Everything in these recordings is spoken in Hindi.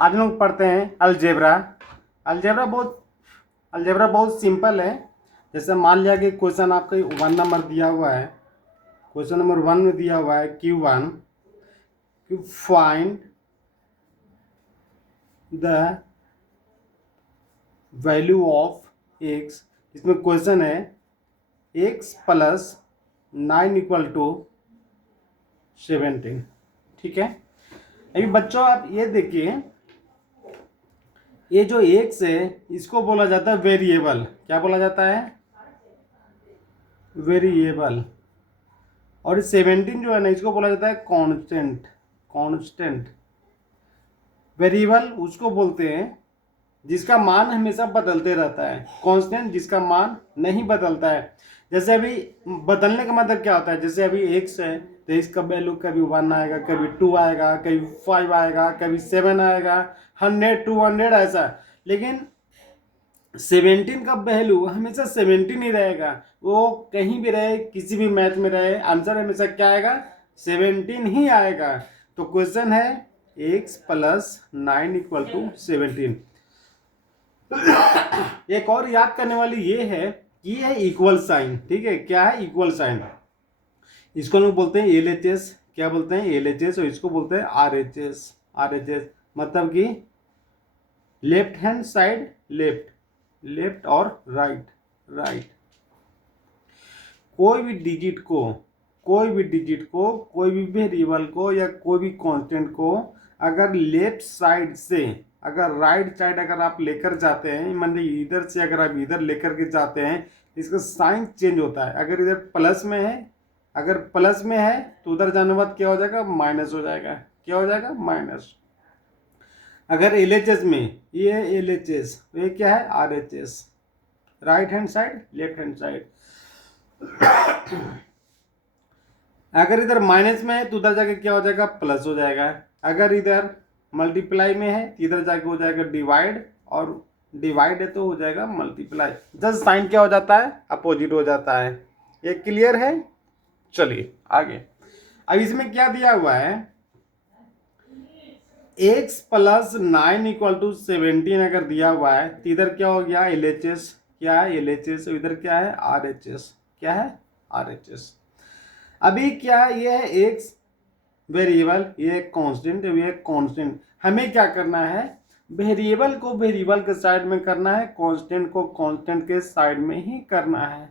आज हम लोग पढ़ते हैं अलजेब्रा। अलजेब्रा बहुत सिंपल है। जैसे मान लिया कि क्वेश्चन आपको 1 नंबर दिया हुआ है, क्वेश्चन नंबर 1 में दिया हुआ है Q1 कि find the value of x। इसमें क्वेश्चन है x प्लस 9 इक्वल टू 17। ठीक है, अभी बच्चों आप ये देखिए, ये जो x है इसको बोला जाता है वेरिएबल। क्या बोला जाता है? वेरिएबल। और 17 जो है ना इसको बोला जाता है कांस्टेंट। वेरिएबल उसको बोलते हैं जिसका मान हमेशा बदलते रहता है, कांस्टेंट जिसका मान नहीं बदलता है। जैसे अभी बदलने का मतलब क्या होता है, जैसे अभी x है तो इसका वैल्यू कभी 1 आएगा, कभी 2 आएगा, कभी 5 आएगा, कभी 7 आएगा, 100 200 ऐसा। लेकिन 17 का वैल्यू हमेशा 17 ही रहेगा। वो कहीं भी रहे, किसी भी मैथ में रहे, आंसर हमेशा क्या आएगा? 17 ही आएगा। तो क्वेश्चन है x प्लस 9 इक्वल टू 17। एक और याद करने वाली ये है कि ये है इक्वल साइन। ठीक है, क्या है? Equal sign. इसको लोग बोलते हैं LHS। क्या बोलते हैं? LHS। और इसको बोलते हैं RHS। मतलब कि लेफ्ट हैंड साइड लेफ्ट और राइट। कोई भी डिजिट को कोई भी वेरिएबल को या कोई भी कांस्टेंट को अगर लेफ्ट साइड से अगर राइट साइड अगर आप लेकर जाते हैं, मतलब इधर से अगर आप इधर लेकर के जाते हैं, इसका साइन चेंज होता है। अगर इधर प्लस में है तो उधर जाने के बाद क्या हो जाएगा? माइनस हो जाएगा। क्या हो जाएगा? माइनस। अगर LHS में, ये LHS, ये क्या है? RHS, right hand side left hand side. अगर इधर माइनस में है तो उधर जाके क्या हो जाएगा? प्लस हो जाएगा। अगर इधर मल्टीप्लाई में है तो इधर जाके हो जाएगा डिवाइड, और डिवाइड है तो हो जाएगा मल्टीप्लाई। जस्ट साइन क्या हो जाता है? अपोजिट हो जाता है। ये क्लियर है? चलिए आगे। अब इसमें क्या दिया हुआ है? x प्लस 9 इक्वल टू 17 अगर दिया हुआ है तो इधर क्या हो गया? LHS। क्या है? LHS। इधर क्या है? RHS। क्या है? RHS। अभी क्या है? ये है x वेरिएबल, ये कांस्टेंट, ये कांस्टेंट। हमें क्या करना है? वेरिएबल को वेरिएबल के साइड में करना है, कांस्टेंट को कांस्टेंट के साइड में ही करना है।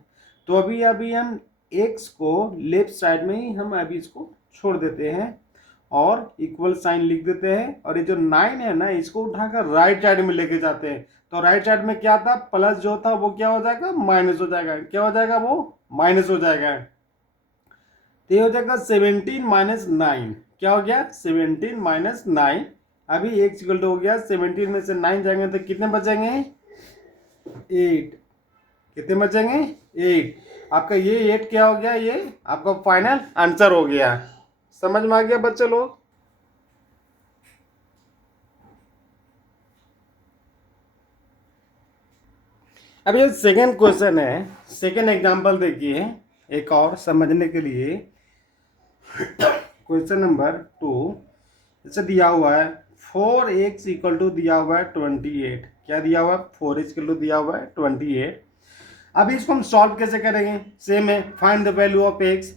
तो अभी हम x को लेफ्ट साइड में ही हम अभी इसको छोड़ देते हैं और इक्वल साइन लिख देते हैं। और ये जो 9 है ना, इसको उठाकर राइट साइड में लेके जाते हैं। तो राइट साइड में क्या था? प्लस जो था वो क्या हो जाएगा? माइनस हो जाएगा। क्या हो जाएगा? वो माइनस हो जाएगा। तो ये हो जाएगा 17 माइनस 9। क्या हो गया? 17 माइनस 9। अभी x इक्वल टू हो गया 17 में से 9 जाएंगे तो कितने बचेंगे? 8। कितने बचेंगे? 8। आपका ये 8 क्या हो गया? ये आपका फाइनल आंसर हो गया। समझ में आ गया बच्चे लोग? अब ये सेकेंड क्वेश्चन है, सेकेंड एग्जांपल देखिए एक और समझने के लिए। क्वेश्चन नंबर 2 जैसे दिया हुआ है 4x इक्वल टू दिया हुआ है 28। क्या दिया हुआ है? 4x इक्वल टू दिया हुआ है 28। अभी इसको हम सॉल्व कैसे करेंगे? सेम है, find the value of x।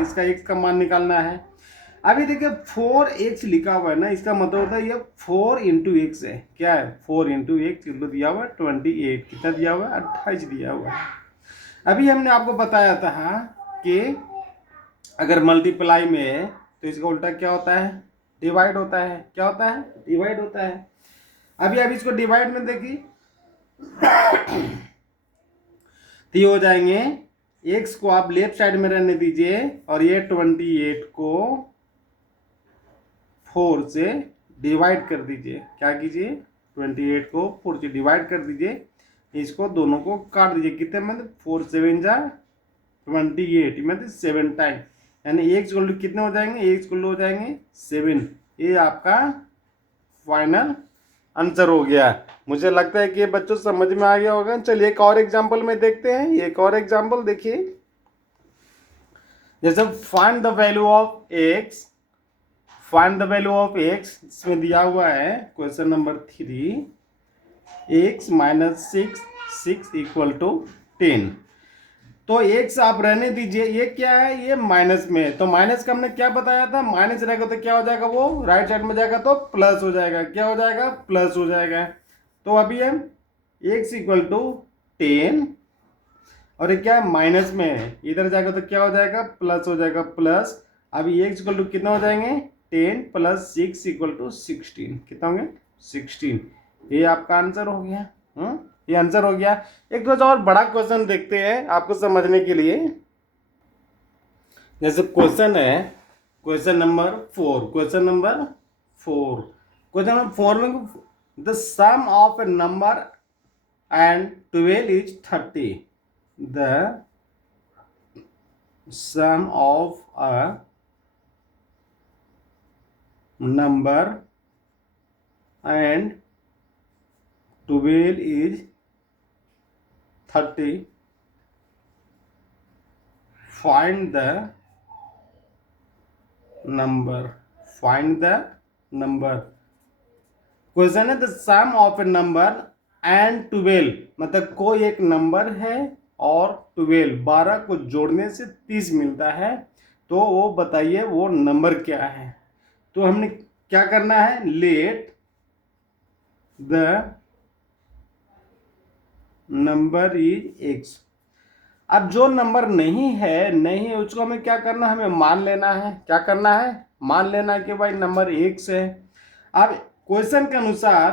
इसका x का मान निकालना है। अभी देखिए 4x लिखा हुआ है ना, इसका मतलब होता है ये 4 इंटू एक्स है। क्या है? 4 इंटू एक्स दिया हुआ है 28। कितना दिया हुआ है? 28 दिया हुआ है। अभी हमने आपको बताया था कि अगर मल्टीप्लाई में है तो इसका उल्टा क्या होता है? डिवाइड होता है। क्या होता है? डिवाइड होता है। अभी इसको डिवाइड में देखिए तो ये हो जाएंगे, x को आप लेफ्ट साइड में रहने दीजिए और ये 28 को 4 से डिवाइड कर दीजिए। क्या कीजिए? 28 को 4 से डिवाइड कर दीजिए। इसको दोनों को काट दीजिए। कितने? मतलब 4 7 जा 28, मतलब 7 टाइम। यानी x इक्वल टू कितने हो जाएंगे? x इक्वल टू हो जाएंगे 7। ये आपका फाइनल आंसर हो गया। मुझे लगता है कि बच्चों समझ में आ गया होगा। चलिए एक और एग्जांपल में देखते हैं। एक और एग्जांपल देखिए, जैसे find the value of x find the value of x, इसमें दिया हुआ है question number 3, x minus 6 equal to 10। तो x आप रहने दीजिए, ये क्या है, ये माइनस में है, तो माइनस का हमने क्या बताया था, माइनस रहेगा तो क्या हो जाएगा, वो राइट साइड में जाएगा तो प्लस हो जाएगा, क्या हो जाएगा, प्लस हो जाएगा। तो अभी हम x इक्वल टू 10 और ये क्या है, माइनस में है, इधर जाएगा तो क्या हो जाएगा, प्लस हो जाएगा, प्लस। अभी x इक्वल टू कितना हो जाएंगे, 10 प्लस 6 इक्वल टू 16, कितना होंगे, 16। ये आपका आंसर हो गया। ये आंसर हो गया। एक थोड़ा और बड़ा क्वेश्चन देखते हैं आपको समझने के लिए। जैसे क्वेश्चन है क्वेश्चन नंबर 4, क्वेश्चन नंबर 4 में the sum of a number and 12 is 30। The sum of a number and 12 is 30. Find the number. Find the number. Question है the sum of a number and 12, मतलब कोई एक नंबर है और 12 को जोड़ने से 30 मिलता है, तो वो बताइए वो नंबर क्या है। तो हमने क्या करना है, let the number is x। अब जो नंबर नहीं है उसको हमें क्या करना है, हमें मान लेना है। क्या करना है, मान लेना है कि भाई नंबर x है। अब क्वेश्चन के अनुसार,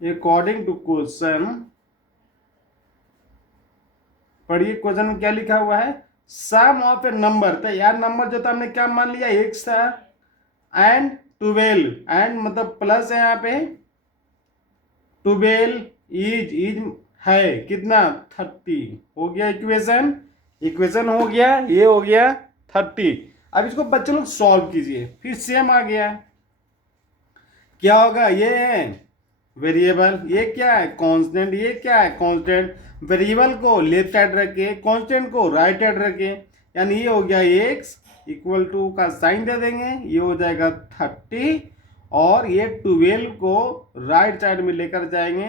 अकॉर्डिंग टू क्वेश्चन, पढ़िए क्वेश्चन में क्या लिखा हुआ है, सम ऑफ ए नंबर। तो यार नंबर जो था हमने क्या मान लिया, x था, एंड 12, एंड मतलब प्लस है यहाँ पे, 12 इज है कितना, 30। हो गया इक्वेशन हो गया, ये हो गया 30। अब इसको बच्चे लोग सॉल्व कीजिए, फिर सेम आ गया, क्या होगा, ये है वेरिएबल, ये क्या है कांस्टेंट, ये क्या है कांस्टेंट। वेरिएबल को लेफ्ट साइड रखे, कांस्टेंट को राइट साइड रखे, यानी ये हो गया x इक्वल टू का साइन दे देंगे, ये हो जाएगा 30, और ये 12 को राइट साइड में लेकर जाएंगे,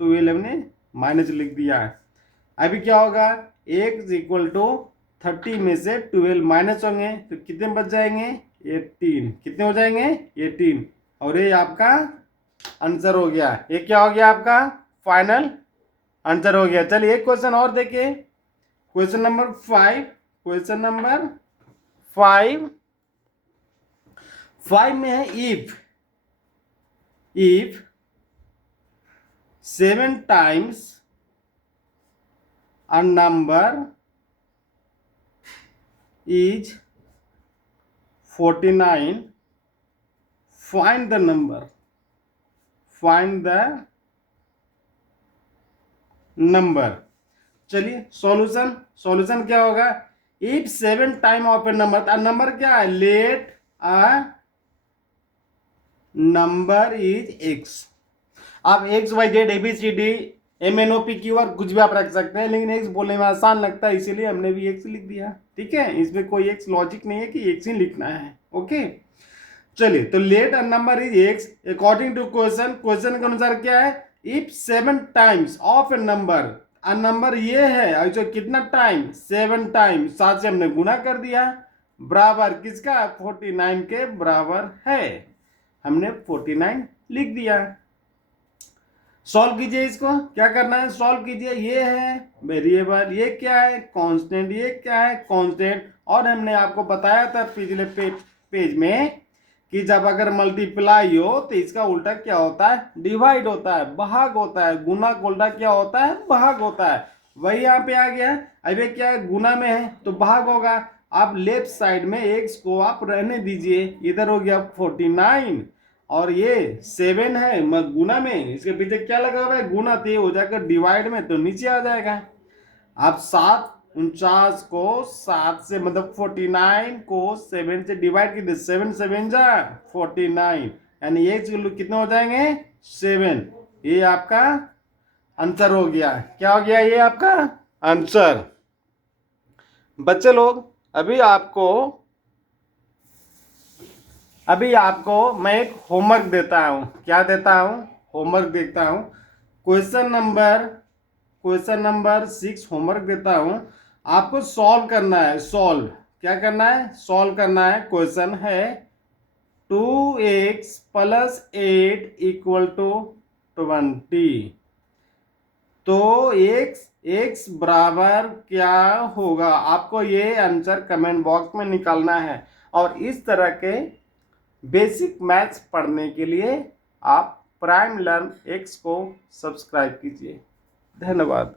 12 हमने माइनस लिख दिया है। अभी क्या होगा, x इक्वल टू 30 में से 12 माइनस होंगे तो कितने बच जाएंगे, 18। कितने हो जाएंगे, 18। और ये आपका आंसर हो गया। ये क्या हो गया, आपका फाइनल आंसर हो गया। चलिए एक क्वेश्चन और देखिए, क्वेश्चन नंबर 5। क्वेश्चन नंबर 5 में है if 7 times a number is 49, find the number. Find the number. चलिए सॉल्यूशन क्या होगा, if 7 time of a number, number क्या है, let a number is x। आप x y z ABCD MNOP QR कुछ भी आप रख सकते हैं, लेकिन x बोलने में आसान लगता है, इसीलिए हमने भी x लिख दिया। ठीक है, इसमें कोई x लॉजिक नहीं है कि x ही लिखना है। ओके, चलिए तो let a number is x according to question के अनुसार क्या है, if 7 times of a number ये है, अच्छा कितना टाइम, 7 टाइम, 7 से हमने गुना कर दिया, बराबर किसका, 49 के बराबर है, हमने 49 लिख दिया। सॉल्व कीजिए, इसको क्या करना है, सॉल्व कीजिए। ये है वेरिएबल, ये क्या है कांस्टेंट, ये क्या है कांस्टेंट। और हमने आपको बताया था पिछले पेज में कि जब अगर मल्टीप्लाई हो तो इसका उल्टा क्या होता है, डिवाइड होता है, भाग होता है। गुना का उल्टा क्या होता है, भाग होता है। वही यहाँ पे आ गया। अब ये क्या है, गुना में है तो भाग होगा। आप लेफ्ट साइड में x को आप रहने दीजिए, इधर हो गया 49 और ये 7 है गुना में, इसके पीछे क्या लगा हुआ है, गुना, तो ये हो जाएगा डिवाइड में, तो नीचे आ जाएगा। आप 49 को 7 से मतलब 49 को 7 से डिवाइड कीजिए, 7 7 जा 49, यानी ये कितने हो जाएंगे, 7। ये आपका आंसर हो गया। क्या हो गया, ये आपका आंसर। बच्चे लोग अभी आपको अभी आपको मैं एक होमवर्क देता हूँ। क्या देता हूँ? होमवर्क देता हूँ। क्वेश्चन नंबर 6 होमवर्क देता हूँ। आपको सॉल्व करना है। सॉल्व क्या करना है? सॉल्व करना है। क्वेश्चन है 2x + 8 = 20। तो x बराबर क्या होगा? आपको ये आंसर कमेंट बॉक्स में निकालना है। और इस तरह के बेसिक मैथ्स पढ़ने के लिए आप प्राइम लर्न एक्स को सब्सक्राइब कीजिए। धन्यवाद।